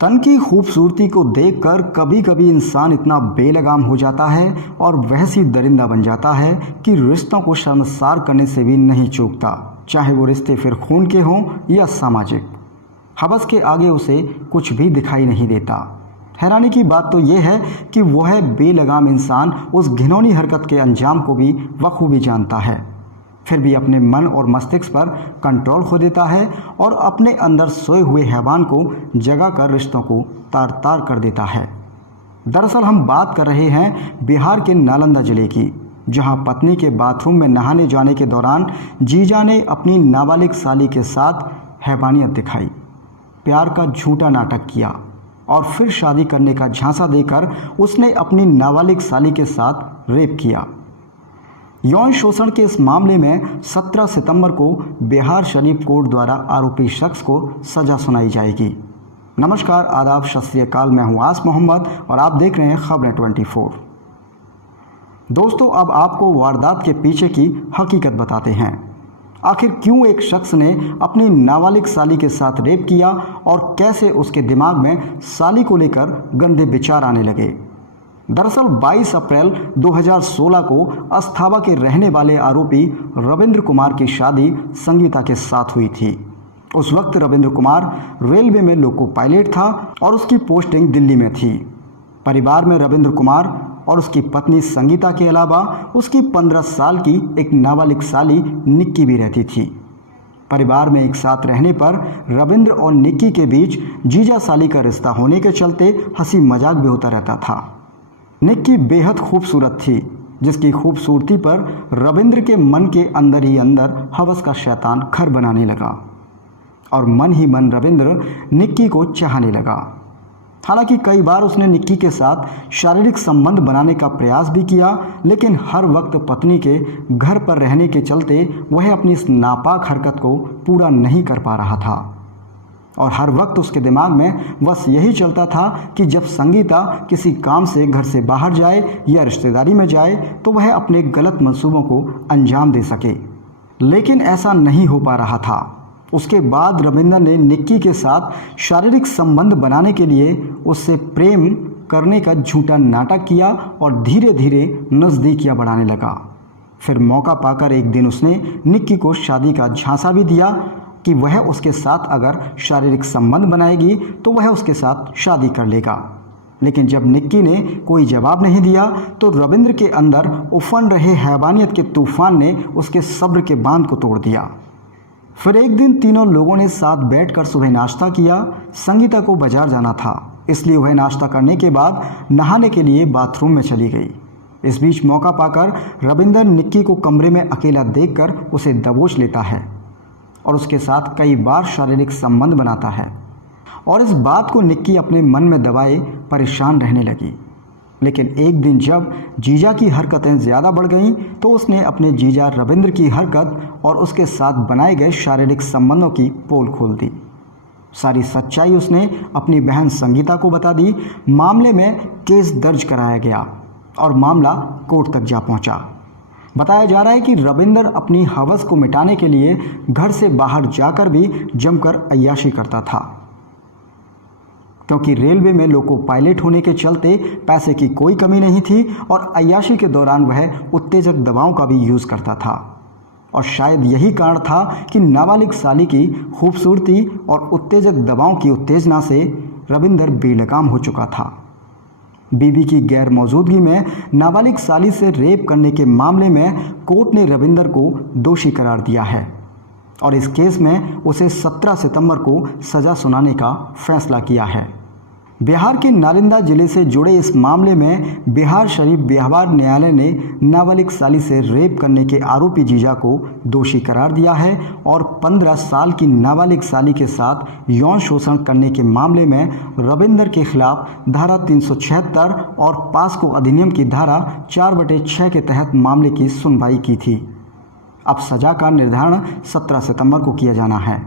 तन की खूबसूरती को देखकर कभी कभी इंसान इतना बेलगाम हो जाता है और वैसी दरिंदा बन जाता है कि रिश्तों को शर्मसार करने से भी नहीं चूकता, चाहे वो रिश्ते फिर खून के हों या सामाजिक। हवस के आगे उसे कुछ भी दिखाई नहीं देता। हैरानी की बात तो यह है कि वह बेलगाम इंसान उस घिनौनी हरकत के अंजाम को भी बखूबी जानता है, फिर भी अपने मन और मस्तिष्क पर कंट्रोल खो देता है और अपने अंदर सोए हुए हैवान को जगा कर रिश्तों को तार तार कर देता है। दरअसल हम बात कर रहे हैं बिहार के नालंदा जिले की, जहां पत्नी के बाथरूम में नहाने जाने के दौरान जीजा ने अपनी नाबालिग साली के साथ हैवानियत दिखाई, प्यार का झूठा नाटक किया और फिर शादी करने का झांसा देकर उसने अपनी नाबालिग साली के साथ रेप किया। यौन शोषण के इस मामले में 17 सितंबर को बिहार शरीफ कोर्ट द्वारा आरोपी शख्स को सजा सुनाई जाएगी। नमस्कार, आदाब, सत श्री अकाल। मैं हूं आस मोहम्मद और आप देख रहे हैं खबरें 24। दोस्तों, अब आपको वारदात के पीछे की हकीकत बताते हैं। आखिर क्यों एक शख्स ने अपनी नाबालिग साली के साथ रेप किया और कैसे उसके दिमाग में साली को लेकर गंदे विचार आने लगे। दरअसल 22 अप्रैल 2016 को अस्थावा के रहने वाले आरोपी रविंद्र कुमार की शादी संगीता के साथ हुई थी। उस वक्त रविंद्र कुमार रेलवे में लोको पायलट था और उसकी पोस्टिंग दिल्ली में थी। परिवार में रविंद्र कुमार और उसकी पत्नी संगीता के अलावा उसकी 15 साल की एक नाबालिग साली निक्की भी रहती थी। परिवार में एक साथ रहने पर रविंद्र और निक्की के बीच जीजा साली का रिश्ता होने के चलते हंसी मजाक भी होता रहता था। निक्की बेहद खूबसूरत थी, जिसकी खूबसूरती पर रविंद्र के मन के अंदर ही अंदर हवस का शैतान घर बनाने लगा और मन ही मन रविंद्र निक्की को चाहने लगा। हालांकि कई बार उसने निक्की के साथ शारीरिक संबंध बनाने का प्रयास भी किया, लेकिन हर वक्त पत्नी के घर पर रहने के चलते वह अपनी इस नापाक हरकत को पूरा नहीं कर पा रहा था और हर वक्त उसके दिमाग में बस यही चलता था कि जब संगीता किसी काम से घर से बाहर जाए या रिश्तेदारी में जाए तो वह अपने गलत मंसूबों को अंजाम दे सके, लेकिन ऐसा नहीं हो पा रहा था। उसके बाद रविंद्र ने निक्की के साथ शारीरिक संबंध बनाने के लिए उससे प्रेम करने का झूठा नाटक किया और धीरे धीरे नज़दीकियां बढ़ाने लगा। फिर मौका पाकर एक दिन उसने निक्की को शादी का झांसा भी दिया कि वह उसके साथ अगर शारीरिक संबंध बनाएगी तो वह उसके साथ शादी कर लेगा। लेकिन जब निक्की ने कोई जवाब नहीं दिया तो रविंद्र के अंदर उफन रहे हैवानियत के तूफान ने उसके सब्र के बांध को तोड़ दिया। फिर एक दिन तीनों लोगों ने साथ बैठकर सुबह नाश्ता किया। संगीता को बाजार जाना था, इसलिए वह नाश्ता करने के बाद नहाने के लिए बाथरूम में चली गई। इस बीच मौका पाकर रविंद्र निक्की को कमरे में अकेला देखकर उसे दबोच लेता है और उसके साथ कई बार शारीरिक संबंध बनाता है और इस बात को निक्की अपने मन में दबाए परेशान रहने लगी। लेकिन एक दिन जब जीजा की हरकतें ज़्यादा बढ़ गईं तो उसने अपने जीजा रविंद्र की हरकत और उसके साथ बनाए गए शारीरिक संबंधों की पोल खोल दी। सारी सच्चाई उसने अपनी बहन संगीता को बता दी। मामले में केस दर्ज कराया गया और मामला कोर्ट तक जा पहुंचा। बताया जा रहा है कि रविंद्र अपनी हवस को मिटाने के लिए घर से बाहर जाकर भी जमकर अय्याशी करता था, क्योंकि रेलवे में लोको पायलट होने के चलते पैसे की कोई कमी नहीं थी और अय्याशी के दौरान वह उत्तेजक दवाओं का भी यूज़ करता था। और शायद यही कारण था कि नाबालिग साली की खूबसूरती और उत्तेजक दवाओं की उत्तेजना से रविंद्र बेलगाम हो चुका था। बीवी की गैर मौजूदगी में नाबालिग साली से रेप करने के मामले में कोर्ट ने रविंद्र को दोषी करार दिया है और इस केस में उसे 17 सितंबर को सजा सुनाने का फैसला किया है। बिहार के नालंदा जिले से जुड़े इस मामले में बिहार शरीफ व्यवहार न्यायालय ने नाबालिग साली से रेप करने के आरोपी जीजा को दोषी करार दिया है और 15 साल की नाबालिग साली के साथ यौन शोषण करने के मामले में रविंद्र के खिलाफ धारा 376 और पास्को अधिनियम की धारा 4/6 के तहत मामले की सुनवाई की थी। अब सजा का निर्धारण 17 सितंबर को किया जाना है।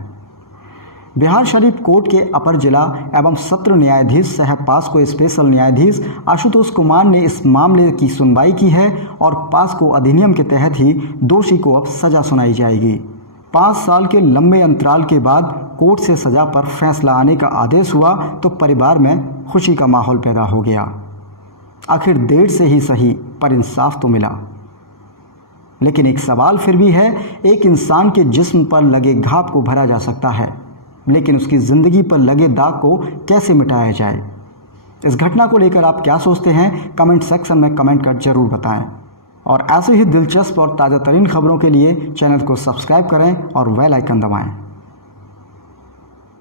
बिहार शरीफ कोर्ट के अपर जिला एवं सत्र न्यायाधीश सह पास्को स्पेशल न्यायाधीश आशुतोष कुमार ने इस मामले की सुनवाई की है और पास्को अधिनियम के तहत ही दोषी को अब सजा सुनाई जाएगी। 5 साल के लंबे अंतराल के बाद कोर्ट से सजा पर फैसला आने का आदेश हुआ तो परिवार में खुशी का माहौल पैदा हो गया। आखिर देर से ही सही पर इंसाफ तो मिला। लेकिन एक सवाल फिर भी है, एक इंसान के जिस्म पर लगे घाव को भरा जा सकता है, लेकिन उसकी ज़िंदगी पर लगे दाग को कैसे मिटाया जाए? इस घटना को लेकर आप क्या सोचते हैं? कमेंट सेक्शन में कमेंट कर जरूर बताएं। और ऐसे ही दिलचस्प और ताज़ा तरीन खबरों के लिए चैनल को सब्सक्राइब करें और बेल आइकन दबाएं।